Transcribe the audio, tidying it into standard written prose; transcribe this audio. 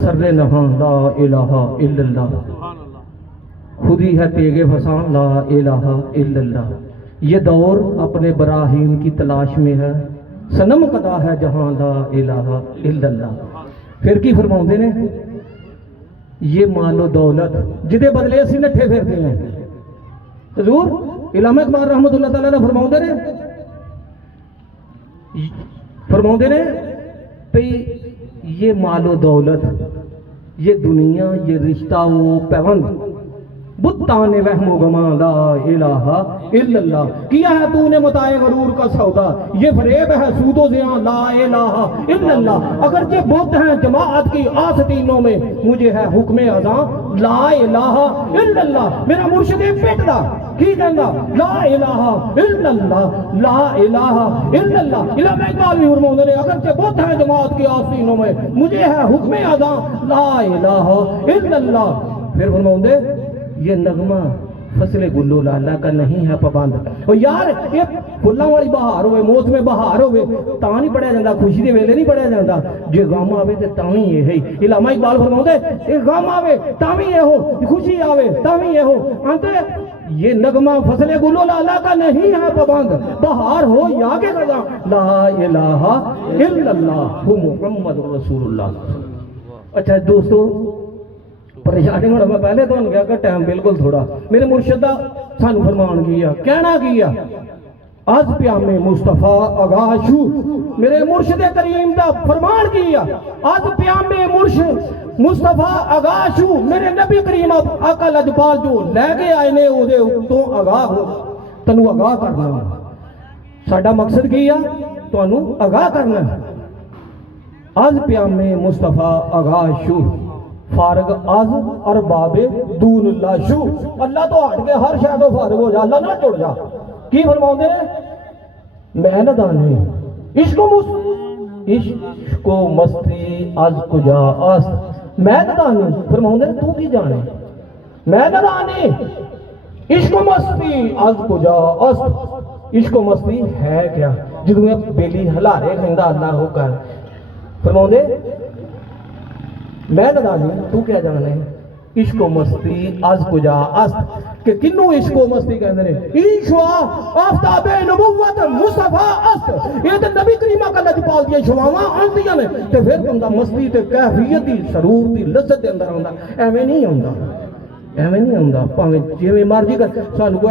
Sir नहां ला इलाहा इल्लल्लाह, खुदी है तेगे फसां ला इलाहा इल्लल्लाह। ये दौर अपने बराहीन की तलाश में है, सनम कदा है जहां ला इलाहा इल्लल्लाह। फिर की फरमाउंदे ने, ये मालो दौलत जिदे बदले असीं नट्ठे फिरदे हैं। हजूर इलामा इकबाल रहमतुल्लाह तआला ने फरमाउंदे ने भई ये मालो दौलत, ये दुनिया, ये रिश्ता वो पैबंद, बुत्ताने वहमो गमा ला इलाहा इल्लल्लाह। किया है तूने मताए गरूर का सौदा, ये फरेब है सूदो ज़ियां ला इलाहा इल्लल्लाह। अगर ये बुत हैं जमाअत की आस्तीनों में, मुझे है हुक्म अज़ां ला इलाहा इल्लल्लाह। मेरा मुर्शिद पिटदा की कहंदा ला इलाहा इल्लल्लाह, ला इलाहा इल्लल्लाह। इलामा इकबाल भी फरमाउंदे ने, अगर ये बुत हैं जमाअत की आस्तीनों में, मुझे है हुक्म अज़ां ला इलाहा इल्लल्लाह। फिर फरमाउंदे, ये नगमा फसले गुल्लो लाला का नहीं है पाबंद। और यार ये फुल्लां वाली बहार होवे, मौसम बहार होवे तां नहीं पढ़िया जांदा, खुशी दे वेले नहीं पढ़िया जांदा। जे गम आवे ते तां भी ये है। इलामा इकबाल फरमाउंदे, ये गम आवे तां भी ये हो, खुशी आवे तां भी ये हो। आंते ये नगमा फसले गुल्लो लाला का नहीं है पाबंद, बहार हो या के खजा ला इलाहा इल्लल्लाह मुहम्मदुर रसूलुल्लाह। अच्छा दोस्तों, परेशानी होना, मैं पहले तो कहा कि टाइम बिल्कुल थोड़ा। मेरे मुर्शिद दा सानू फरमान की आ, कहना की आ, अज प्यामे मुस्तफा अगाशू। मेरे मुर्शिद करीम दा फरमान की आ, अज प्यामे मुर्शिद मुस्तफा अगाशू। मेरे नबी करीम आका लजपाल जो लैके आए ने ओदे तो आगाह हो, तैनू आगाह करना। साडा मकसद की आ, तुहानू आगाह करना। अज प्यामे मुस्तफा अगाशू, फारग अज और बाबे दून लाशू। अल्लाह तो हट के हर शय तो फारग हो जा, अल्लाह ना जुड़ जा। की फरमाउंदे ने, मैं न दाने इश्को मस्ती अज कुजा अस्त। मैं न दाने फरमाउंदे ने, तू की जाने। मैं न दाने इश्को मस्ती अज कुजा अस्त। इश्को मस्ती है क्या, जिदों बेली हलारे खंदा अल्लाह हो कर। फरमाउंदे, मैं नदानी तू क्या जाने इश्को मस्ती अज कुजा अस्त। कि किन्नू इश्को मस्ती कहते हैं, ईशवा आफ्ताबे नबुव्वत मुस्तफा अस्त। ये तो नबी करीमा का लजपाल दिया शवावां आंदियां ने ते फिर बंदा मस्ती ते कैफियत दी सरूर दी लज्जत दे अंदर आंदा। एवें नहीं आंदा, एवें नहीं आंदा। भावें जिवें मर्जी कर, सानू कोई